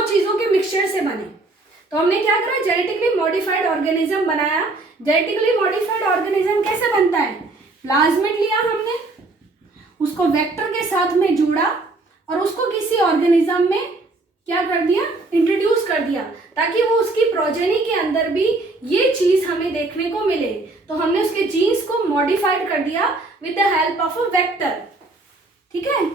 दो चीजों के मिक्सचर से बने। तो हमने क्या करा, जेनेटिकली मॉडिफाइड ऑर्गेनिज्म बनाया। जेनेटिकली मॉडिफाइड ऑर्गेनिज्म कैसे बनता है, प्लाज्मिड लिया हमने, उसको वेक्टर के साथ में जोड़ा और उसको किसी ऑर्गेनिज्म में क्या कर दिया, इंट्रोड्यूस कर दिया, ताकि वो उसकी प्रोजेनी के अंदर भी ये चीज हमें देखने को मिले। तो हमने उसके जीन्स को मॉडिफाइड कर दिया with the help of a vector. ठीक है,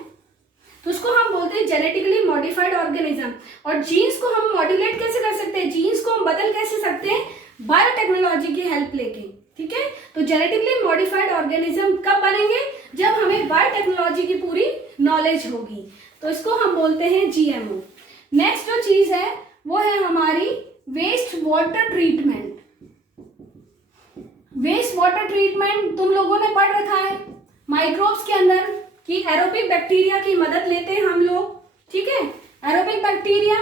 तो उसको हम बोलते हैं जेनेटिकली मॉडिफाइड ऑर्गेनिज्म। और जीन्स को हम मॉड्यूलेट कैसे कर सकते हैं, जीन्स को हम बदल कैसे सकते हैं, बायोटेक्नोलॉजी की हेल्प लेके। ठीक है, तो जेनेटिकली मॉडिफाइड ऑर्गेनिज्म कब बनेंगे, जब हमें बायोटेक्नोलॉजी की पूरी नॉलेज होगी। तो इसको हम बोलते हैं जीएमओ। नेक्स्ट जो चीज है वो है हमारी waste water treatment. Waste water treatment तुम लोगों ने पढ़ रखा है माइक्रोब्स के अंदर कि एरोबिक बैक्टीरिया की मदद लेते हैं हम लोग। ठीक है, एरोबिक बैक्टीरिया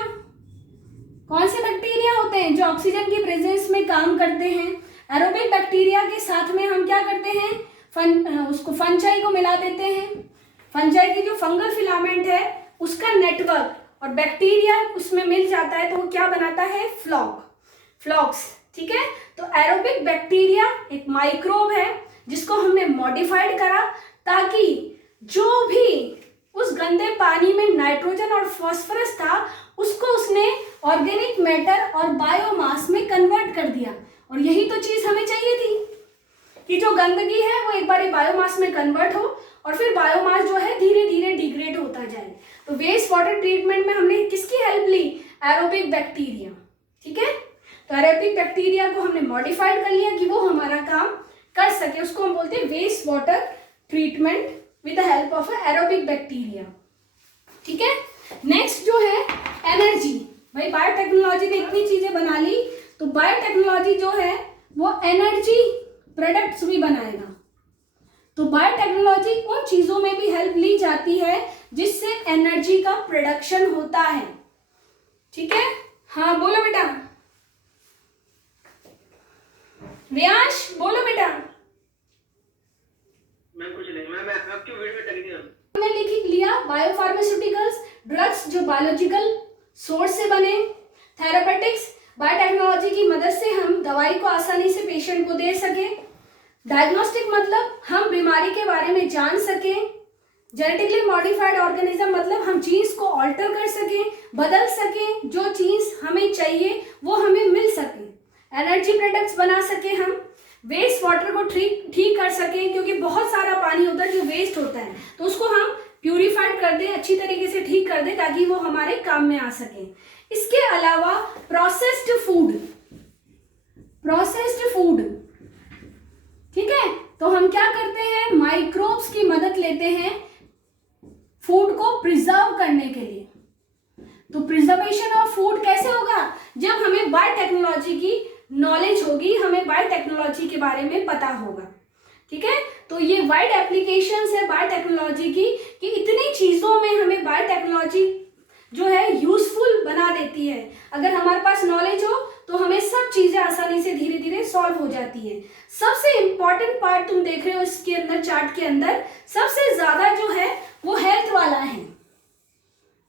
कौन से बैक्टीरिया होते हैं, जो ऑक्सीजन की प्रेजेंस में काम करते हैं। एरोबिक बैक्टीरिया के साथ में हम क्या करते हैं, उसको फंजाई को मिला देते हैं। फंजाई की जो फंगल फिलामेंट है उसका नेटवर्क और बैक्टीरिया उसमें मिल जाता है, तो वो क्या बनाता है, फ्लॉक्स। ठीक है, तो एरोबिक बैक्टीरिया एक माइक्रोब है जिसको हमने मॉडिफाइड करा, ताकि जो भी उस गंदे पानी में नाइट्रोजन और फास्फोरस था उसको उसने ऑर्गेनिक मैटर और बायोमास में कन्वर्ट कर दिया। और यही तो चीज हमें चाहिए थी कि जो गंदगी है वो एक बार बायोमास में कन्वर्ट हो और फिर बायोमास जो है धीरे धीरे डिग्रेड होता जाए। तो वेस्ट वाटर ट्रीटमेंट में हमने किसकी हेल्प ली, एरोबिक बैक्टीरिया। ठीक है, तो एरोबिक बैक्टीरिया को हमने मॉडिफाइड कर लिया कि वो हमारा काम कर सके, उसको हम बोलते हैं waste water treatment with the help of aerobic bacteria. ठीक है, नेक्स्ट जो है एनर्जी। भाई बायोटेक्नोलॉजी ने इतनी चीजें बना ली, तो बायोटेक्नोलॉजी जो है वो एनर्जी प्रोडक्ट्स भी बनाएगा। तो बायोटेक्नोलॉजी उन चीजों में भी हेल्प ली जाती है जिससे एनर्जी का प्रोडक्शन होता है। ठीक है, हाँ बोलो बेटा, व्यांश बोलो बेटा। मैं कुछ नहीं, मैं आपकी वीडियो में टक दिया। हमने लिख लिया बायोफार्मास्यूटिकल्स, ड्रग्स जो बायोलॉजिकल सोर्स से बने, थेरापेटिक्स बायोटेक्नोलॉजी की मदद से हम दवाई को आसानी से पेशेंट को दे सके, डायग्नोस्टिक मतलब हम बीमारी के बारे में जान सकें, जेनेटिकली मॉडिफाइड ऑर्गेनिज्म मतलब हम जीन्स को ऑल्टर कर सकें, बदल सकें, जो चीज हमें चाहिए वो हमें मिल सके, एनर्जी प्रोडक्ट्स बना सके, हम वेस्ट वाटर को ठीक कर सकें, क्योंकि बहुत सारा पानी होता है जो वेस्ट होता है, तो उसको हम प्यूरिफाइड कर दें, अच्छी तरीके से ठीक कर दें ताकि वो हमारे काम में आ सके। इसके अलावा प्रोसेस्ड फूड, ठीक है, तो हम क्या करते हैं, माइक्रोब्स की मदद लेते हैं फूड को प्रिजर्व करने के लिए। तो प्रिजर्वेशन ऑफ फूड कैसे होगा, जब हमें बायोटेक्नोलॉजी की नॉलेज होगी, हमें बायोटेक्नोलॉजी के बारे में पता होगा। ठीक है, तो ये वाइड एप्लीकेशंस है बायोटेक्नोलॉजी की कि इतनी चीजों में हमें बायोटेक्नोलॉजी जो है यूजफुल बना देती है। अगर हमारे पास नॉलेज हो तो हमें सब चीजें आसानी से धीरे धीरे सॉल्व हो जाती है। सबसे इंपॉर्टेंट पार्ट तुम देख रहे हो इसके अंदर, चार्ट के अंदर सबसे ज्यादा जो है वो हेल्थ वाला है।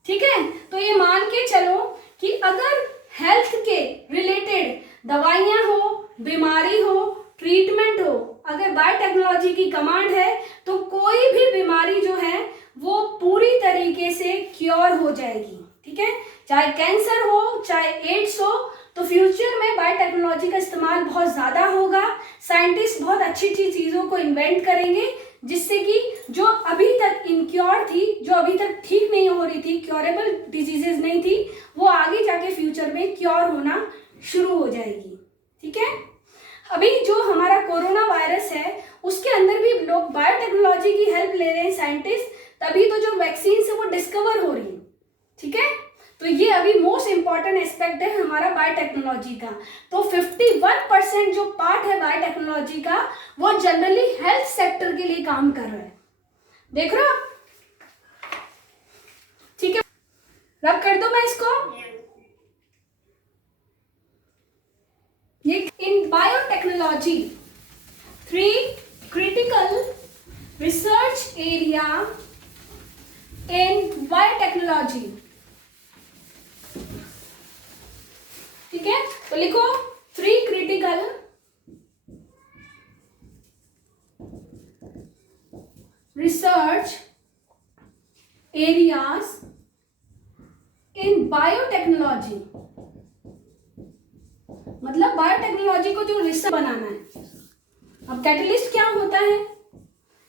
ठीक है, तो ये मान के चलो कि अगर हेल्थ के रिलेटेड दवाइयां हो, बीमारी हो, ट्रीटमेंट हो, अगर बायोटेक्नोलॉजी की कमांड है तो कोई भी बीमारी जो है वो पूरी तरीके से क्योर हो जाएगी। ठीक है, चाहे कैंसर हो, चाहे एड्स हो, तो फ्यूचर में बायोटेक्नोलॉजी का इस्तेमाल बहुत ज्यादा होगा। साइंटिस्ट बहुत अच्छी अच्छी चीजों को इन्वेंट करेंगे जिससे कि जो अभी तक इनक्योर थी, जो अभी तक ठीक नहीं हो रही थी, क्योरेबल डिजीजेस नहीं थी, वो आगे जाके फ्यूचर में क्योर होना शुरू हो जाएगी। ठीक है, अभी जो हमारा कोरोना वायरस है उसके अंदर भी लोग बायोटेक्नोलॉजी की हेल्प ले रहे हैं साइंटिस्ट, तभी तो जो वैक्सीन है वो डिस्कवर हो रही है। ठीक है, तो ये अभी मोस्ट इंपॉर्टेंट एस्पेक्ट है हमारा बायोटेक्नोलॉजी का। तो 51% जो पार्ट है बायोटेक्नोलॉजी का वो जनरली हेल्थ सेक्टर के लिए काम कर रहा है। देख रहे हो, ठीक है, रब कर दो मैं इसको। ये इन biotechnology 3 critical research area in biotechnology. तो लिखो 3 critical research areas in biotechnology, मतलब बायोटेक्नोलॉजी को जो रिसर्च बनाना है। अब कैटलिस्ट क्या होता है,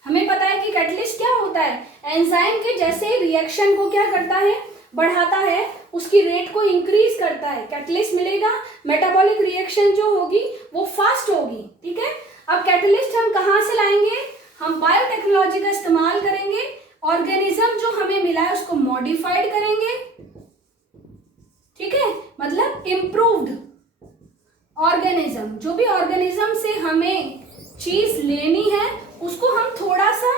हमें पता है कि कैटलिस्ट क्या होता है, एंजाइम के जैसे रिएक्शन को क्या करता है, बढ़ाता है, उसकी रेट को इंक्रीज करता है। कैटलिस्ट मिलेगा, मेटाबॉलिक रिएक्शन जो होगी वो फास्ट होगी। ठीक है, अब कैटलिस्ट हम कहाँ से लाएंगे, हम बायोटेक्नोलॉजी का इस्तेमाल करेंगे, ऑर्गेनिज्म जो हमें मिला है उसको मॉडिफाइड करेंगे। ठीक है, मतलब इम्प्रूव्ड ऑर्गेनिज्म, जो भी ऑर्गेनिज्म से हमें चीज लेनी है उसको हम थोड़ा सा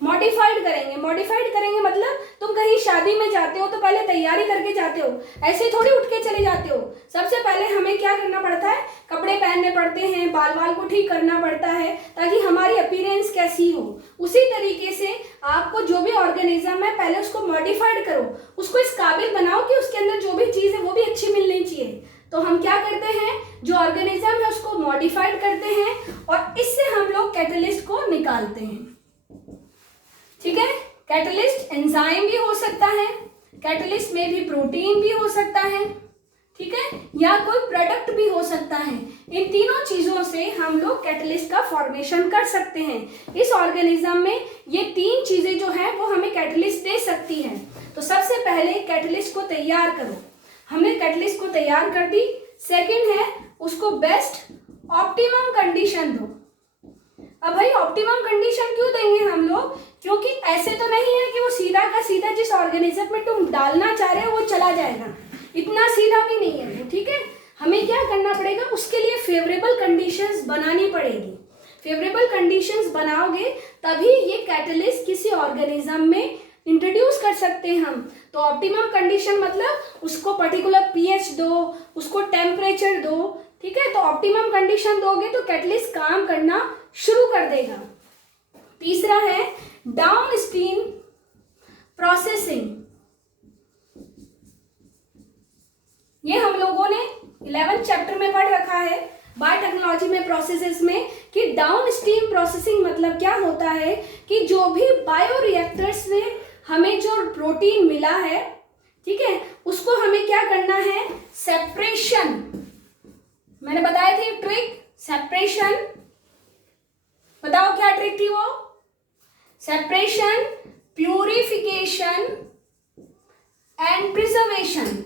मॉडिफाइड करेंगे। मॉडिफाइड करेंगे मतलब तुम कहीं शादी में जाते हो तो पहले तैयारी करके जाते हो, ऐसे थोड़ी उठ के चले जाते हो। सबसे पहले हमें क्या करना पड़ता है, कपड़े पहनने पड़ते हैं, बाल को ठीक करना पड़ता है ताकि हमारी अपीयरेंस कैसी हो। उसी तरीके से आपको जो भी ऑर्गेनिज्म है पहले उसको मॉडिफाइड करो, उसको इस काबिल बनाओ कि उसके अंदर जो भी चीज़ है वो भी अच्छी मिलनी चाहिए। तो हम क्या करते हैं, जो ऑर्गेनिज्म है उसको मॉडिफाइड करते हैं और इससे हम लोग कैटलिस्ट को निकालते हैं। ठीक है, कैटलिस्ट एंजाइम भी हो सकता है, कैटलिस्ट में भी प्रोटीन भी हो सकता है, ठीक है, या कोई प्रोडक्ट भी हो सकता है। इन तीनों चीजों से हम लोग कैटलिस्ट का फॉर्मेशन कर सकते हैं। इस ऑर्गेनिज्म में ये 3 चीजें जो है वो हमें कैटलिस्ट दे सकती हैं। तो सबसे पहले कैटलिस्ट को तैयार करो, हमने कैटलिस्ट को तैयार कर दी। सेकंड है उसको बेस्ट ऑप्टिमम कंडीशन दो। अब भाई ऑप्टिमम कंडीशन क्यों देंगे हम लोग, क्योंकि ऐसे तो नहीं है कि वो सीधा का सीधा जिस ऑर्गेनिज्म में तुम डालना चाह रहे हो वो चला जाएगा, इतना सीधा भी नहीं है वो। ठीक है, हमें क्या करना पड़ेगा, उसके लिए फेवरेबल कंडीशंस बनानी पड़ेगी। फेवरेबल कंडीशंस बनाओगे तभी ये कैटलिस्ट किसी ऑर्गेनिज्म में इंट्रोड्यूस कर सकते हैं हम। तो ऑप्टिमम कंडीशन मतलब उसको पर्टिकुलर पीएच दो, उसको टेम्परेचर दो। ठीक है, तो ऑप्टिमम कंडीशन दोगे तो कैटलिस्ट काम करना शुरू कर देगा। तीसरा है डाउनस्ट्रीम प्रोसेसिंग। ये हम लोगों ने 11th चैप्टर में पढ़ रखा है बायोटेक्नोलॉजी में प्रोसेसेस में कि डाउनस्ट्रीम प्रोसेसिंग मतलब क्या होता है कि जो भी बायो रिएक्टर्स से हमें जो प्रोटीन मिला है, ठीक है, उसको हमें क्या करना है, सेपरेशन। मैंने बताया थी ट्रिक सेपरेशन, बताओ क्या ट्रिक थी वो, सेपरेशन, प्यूरिफिकेशन एंड प्रिजर्वेशन।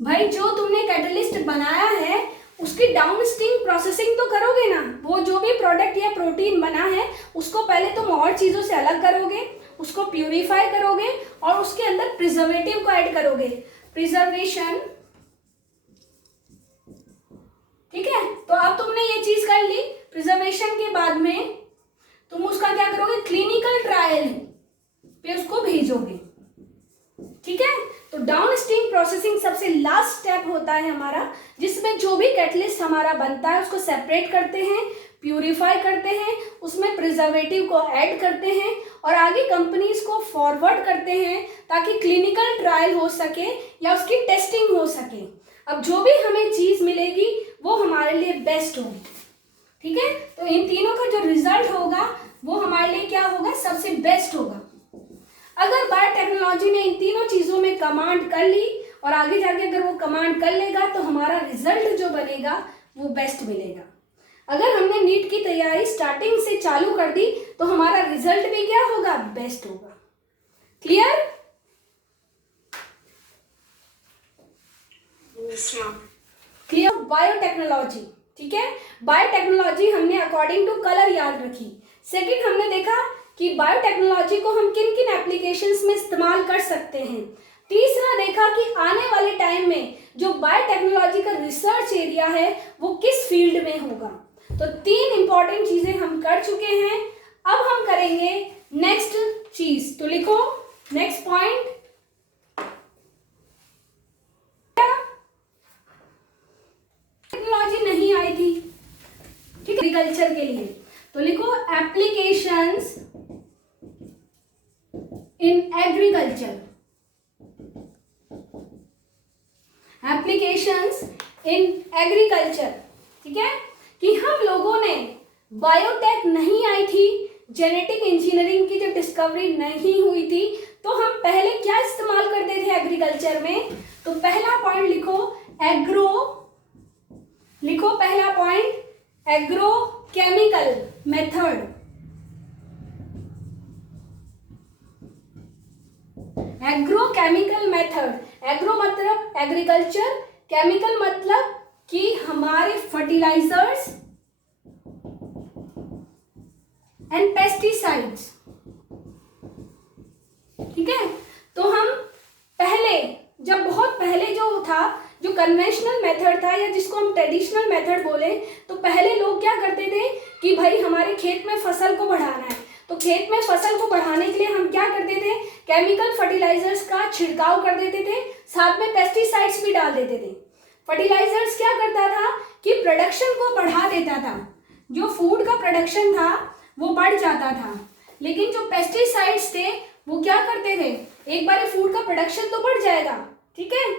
भाई जो तुमने कैटलिस्ट बनाया है उसकी डाउनस्ट्रीम प्रोसेसिंग तो करोगे ना, वो जो भी प्रोडक्ट या प्रोटीन बना है उसको पहले तुम और चीजों से अलग करोगे, उसको प्यूरिफाई करोगे और उसके अंदर प्रिजर्वेटिव को ऐड करोगे, प्रिजर्वेशन। ठीक है, तो अब तुमने ये चीज कर ली। प्रिजर्वेशन के बाद में तुम उसका क्या करोगे, क्लिनिकल ट्रायल पे उसको भेजोगे। ठीक है, तो डाउनस्ट्रीम प्रोसेसिंग सबसे लास्ट स्टेप होता है हमारा, जिसमें जो भी कैटलिस्ट हमारा बनता है उसको सेपरेट करते हैं, प्यूरिफाई करते हैं, उसमें प्रिजर्वेटिव को ऐड करते हैं और आगे कंपनीज को फॉरवर्ड करते हैं ताकि क्लिनिकल ट्रायल हो सके या उसकी टेस्टिंग हो सके। अब जो भी हमें चीज मिलेगी वो हमारे लिए बेस्ट होगी। ठीक है, तो इन तीनों का जो रिजल्ट होगा वो हमारे लिए क्या होगा, सबसे बेस्ट होगा। अगर बायोटेक्नोलॉजी ने इन तीनों चीजों में कमांड कर ली और आगे जाके अगर वो कमांड कर लेगा तो हमारा रिजल्ट जो बनेगा वो बेस्ट मिलेगा। अगर हमने नीट की तैयारी स्टार्टिंग से चालू कर दी तो हमारा रिजल्ट भी क्या होगा, बेस्ट होगा। क्लियर? Clear biotechnology. ठीक है, बायोटेक्नोलॉजी हमने अकॉर्डिंग टू कलर याद रखी। सेकंड हमने देखा कि बायोटेक्नोलॉजी को हम किन किन एप्लीकेशंस में इस्तेमाल कर सकते हैं। तीसरा देखा कि आने वाले टाइम में जो बायोटेक्नोलॉजी का रिसर्च एरिया है वो किस फील्ड में होगा। तो 3 इंपॉर्टेंट चीजें हम कर चुके हैं। अब हम करेंगे नेक्स्ट चीज, तो लिखो नेक्स्ट पॉइंट, टेक्नोलॉजी नहीं आई थी, ठीक है, एग्रीकल्चर के लिए, तो लिखो applications in agriculture, applications in agriculture, ठीक है, कि हम लोगों ने बायोटेक नहीं आई थी, जेनेटिक इंजीनियरिंग की जब डिस्कवरी नहीं हुई थी, तो हम पहले क्या इस्तेमाल करते थे एग्रीकल्चर में? तो पहला पॉइंट लिखो एग्रो, लिखो पहला point agro chemical method. Agro chemical method, agro मतलब एग्रीकल्चर, केमिकल मतलब कि हमारे फर्टिलाइजर्स एंड पेस्टिसाइड्स, ठीक है। तो हम पहले, जब बहुत पहले जो था, जो कन्वेंशनल मेथड था या जिसको हम ट्रेडिशनल मेथड बोले, तो पहले लोग क्या करते थे कि भाई हमारे खेत में फसल को बढ़ाना है, तो खेत में फसल को बढ़ाने के लिए हम क्या करते थे? केमिकल फर्टिलाइजर्स का छिड़काव कर देते थे, साथ में पेस्टिसाइड्स भी डाल देते थे। फर्टिलाइजर्स क्या करता था कि प्रोडक्शन को बढ़ा देता था, जो फूड का प्रोडक्शन था वो बढ़ जाता था, लेकिन जो पेस्टिसाइड्स थे वो क्या करते थे? एक बार फूड का प्रोडक्शन तो बढ़ जाएगा, ठीक है,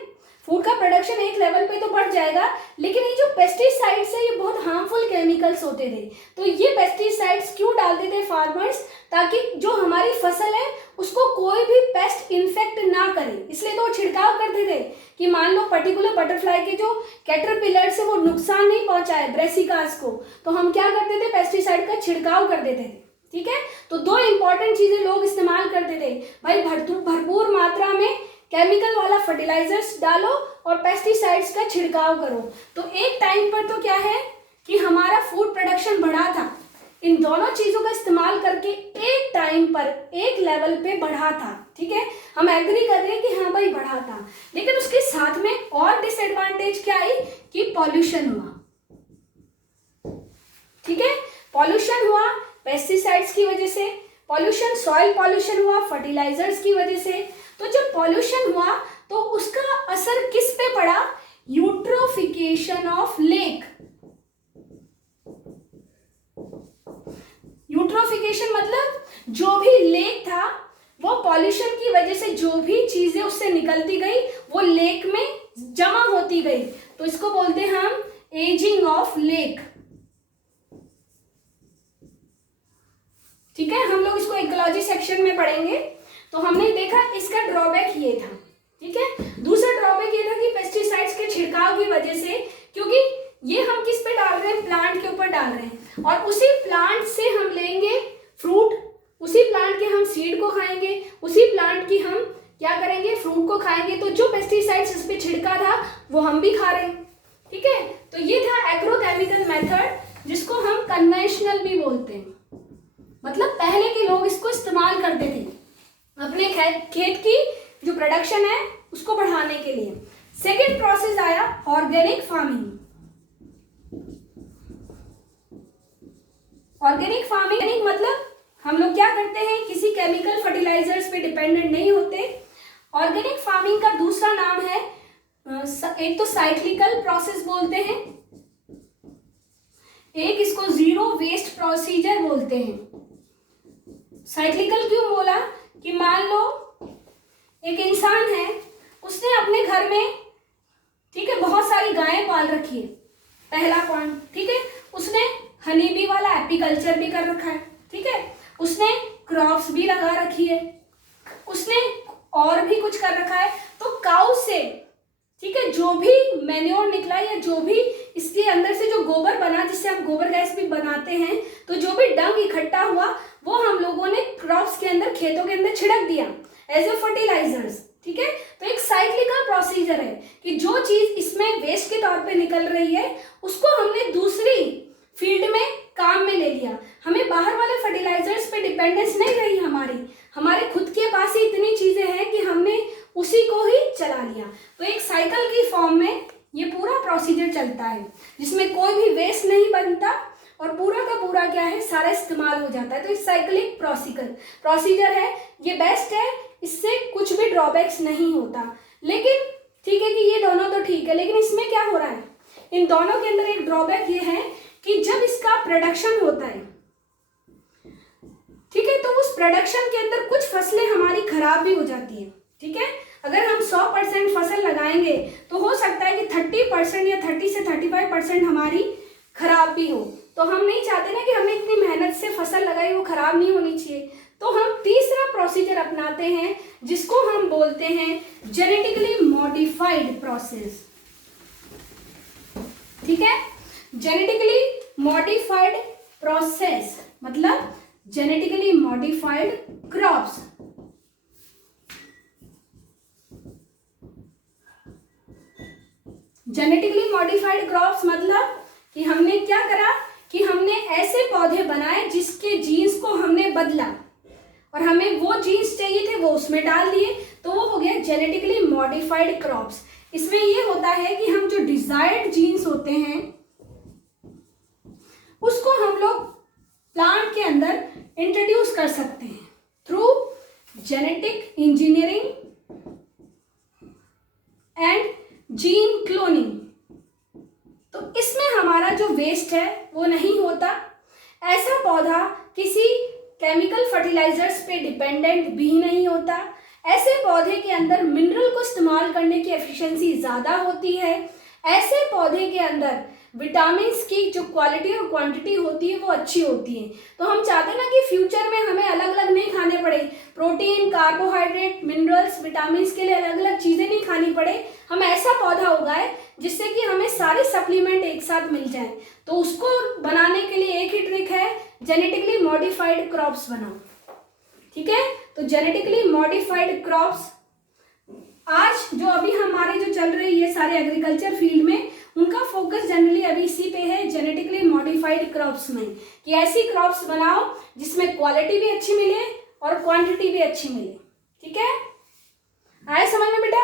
फूड का प्रोडक्शन एक लेवल पे तो बढ़ जाएगा, लेकिन ये जो पेस्टिसाइड्स है ये बहुत हार्मफुल केमिकल्स होते थे। तो ये पेस्टिसाइड्स क्यों डालते थे फार्मर्स? ताकि जो हमारी फसल है उसको कोई भी पेस्ट इन्फेक्ट ना करे, इसलिए तो वो छिड़काव करते थे कि मान लो पर्टिकुलर बटरफ्लाई के जो कैटरपिलर से वो नुकसान नहीं पहुंचाए ब्रेसिकास को, तो हम क्या करते थे? पेस्टिसाइड का छिड़काव कर देते थे, ठीक है। तो दो इंपॉर्टेंट चीजें लोग इस्तेमाल करते थे, भाई भरपूर मात्रा में केमिकल वाला फर्टिलाइजर्स डालो और पेस्टिसाइड्स का छिड़काव करो। तो एक टाइम पर तो क्या है कि हमारा फूड प्रोडक्शन बढ़ा था, इन दोनों चीजों का इस्तेमाल करके एक टाइम पर एक लेवल पे बढ़ा था, ठीक है, हम एग्री कर रहे हैं कि हाँ भाई बढ़ा था, लेकिन उसके साथ में और डिसएडवांटेज क्या आई कि पॉल्यूशन हुआ, ठीक है, पॉल्यूशन हुआ पेस्टिसाइड्स की वजह से, पॉल्यूशन सॉइल पॉल्यूशन हुआ फर्टिलाइजर्स की वजह से। तो जब पॉल्यूशन हुआ तो उसका असर किस पे पड़ा? Eutrophication of lake. यूट्रोफिकेशन मतलब जो भी लेक था वो पॉल्यूशन की वजह से जो भी चीजें उससे निकलती गई वो लेक में जमा होती गई, तो इसको बोलते हैं हम एजिंग ऑफ लेक, ठीक है, हम लोग इसको इकोलॉजी सेक्शन में पढ़ेंगे। तो हमने देखा इसका ड्रॉबैक ये था, ठीक है। दूसरा ड्रॉबैक ये था कि पेस्टिसाइड्स के छिड़काव की वजह से, क्योंकि ये हम किस पे डाल रहे हैं? प्लांट के ऊपर डाल रहे हैं, और उसी प्लांट से हम लेंगे फ्रूट, उसी प्लांट के हम सीड को खाएंगे, उसी प्लांट की हम क्या करेंगे? फ्रूट को खाएंगे। तो जो पेस्टिसाइड्स इस पे छिड़का था वो हम भी खा रहे हैं, ठीक है। तो ये था एग्रोकेमिकल मेथड, जिसको हम कन्वेंशनल भी बोलते हैं, मतलब पहले के लोग इसको इस्तेमाल करते थे अपने खेत की जो प्रोडक्शन है उसको बढ़ाने के लिए। सेकेंड प्रोसेस आया ऑर्गेनिक फार्मिंग। ऑर्गेनिक फार्मिंग मतलब हम लोग क्या करते हैं? किसी केमिकल फर्टिलाइजर्स पे डिपेंडेंट नहीं होते। ऑर्गेनिक फार्मिंग का दूसरा नाम है, एक तो साइक्लिकल प्रोसेस बोलते हैं, एक इसको जीरो वेस्ट प्रोसीजर बोलते हैं। साइक्लिकल क्यों बोला? कि मान लो एक इंसान है, उसने अपने घर में, ठीक है, बहुत सारी गायें पाल रखी है, पहला पॉइंट, ठीक है, उसने हनी बी वाला एपीकल्चर भी कर रखा है, ठीक है, उसने क्रॉप्स भी लगा रखी है, उसने और भी कुछ कर रखा है। तो काउ से, ठीक है, जो भी मैन्योर निकला या जो भी इसके अंदर से जो गोबर बना, जिससे हम गोबर गैस भी बनाते हैं, तो जो भी डंग इकट्ठा हुआ वो हम लोगों ने क्रॉप्स के अंदर, खेतों के अंदर छिड़क दिया एज ए फर्टिलाइजर्स, ठीक है। तो एक साइक्लिकल प्रोसीजर है कि जो चीज इसमें वेस्ट के तौर पे निकल रही है उसको हमने दूसरी फील्ड में काम में ले लिया। हमें बाहर वाले फर्टिलाइजर्स पे डिपेंडेंस नहीं रही, हमारे खुद के पास ही इतनी चीजें हैं कि हमने उसी को ही चला लिया। तो एक साइकिल की फॉर्म में ये पूरा प्रोसीजर चलता है, जिसमें कोई भी वेस्ट नहीं बनता और पूरा का पूरा क्या है? सारा इस्तेमाल हो जाता है। तो इस साइक्लिक प्रोसीजर है, ये बेस्ट है, इससे कुछ भी ड्रॉबैक्स नहीं होता। लेकिन ठीक है कि ये दोनों तो ठीक है, लेकिन इसमें क्या हो रहा है? इन दोनों के अंदर एक ड्रॉबैक ये है कि जब इसका प्रोडक्शन होता है, ठीक है, तो उस प्रोडक्शन के अंदर कुछ फसलें हमारी खराब भी हो जाती है, ठीक है। अगर हम 100% फसल लगाएंगे तो हो सकता है कि 30% या 30 से 35% हमारी खराब भी हो। तो हम नहीं चाहते ना कि हमने इतनी मेहनत से फसल लगाई वो खराब नहीं होनी चाहिए। तो हम तीसरा प्रोसीजर अपनाते हैं जिसको हम बोलते हैं जेनेटिकली मॉडिफाइड प्रोसेस। ठीक है, जेनेटिकली मॉडिफाइड प्रोसेस मतलब genetically modified crops. Genetically modified crops मतलब कि हमने क्या करा कि हमने ऐसे पौधे बनाए जिसके जीन्स को हमने बदला और हमें वो जीन्स चाहिए थे वो उसमें डाल दिए, तो वो हो गया जेनेटिकली मॉडिफाइड क्रॉप्स। इसमें ये होता है कि हम जो डिजायर्ड जीन्स होते हैं उसको हम लोग प्लांट के अंदर इंट्रोड्यूस कर सकते हैं through genetic engineering and gene cloning. तो इसमें हमारा जो वेस्ट है वो नहीं होता। ऐसा पौधा किसी केमिकल फर्टिलाइजर्स पे डिपेंडेंट भी नहीं होता। ऐसे पौधे के अंदर मिनरल को इस्तेमाल करने की एफिशिएंसी ज़्यादा होती है। ऐसे पौधे के अंदर विटामिन्स की जो क्वालिटी और क्वांटिटी होती है वो अच्छी होती है। तो हम चाहते हैं ना कि फ्यूचर में हमें अलग अलग नहीं खाने पड़े, प्रोटीन, कार्बोहाइड्रेट, मिनरल्स, विटामिन्स के लिए अलग अलग चीज़ें नहीं खानी पड़े। हम ऐसा पौधा उगाए जिससे कि हमें सारे सप्लीमेंट एक साथ मिल जाएं। तो उसको बनाने के लिए एक ही ट्रिक है, जेनेटिकली मॉडिफाइड क्रॉप्स बनाओ। ठीक है, तो जेनेटिकली मॉडिफाइड क्रॉप्स आज जो अभी हमारे जो चल रही है सारे एग्रीकल्चर फील्ड में, उनका फोकस जनरली अभी इसी पे है, जेनेटिकली मॉडिफाइड क्रॉप्स में, कि ऐसी क्रॉप्स बनाओ जिसमें क्वालिटी भी अच्छी मिले और क्वांटिटी भी अच्छी मिले। ठीक है, आए समझ में बेटा?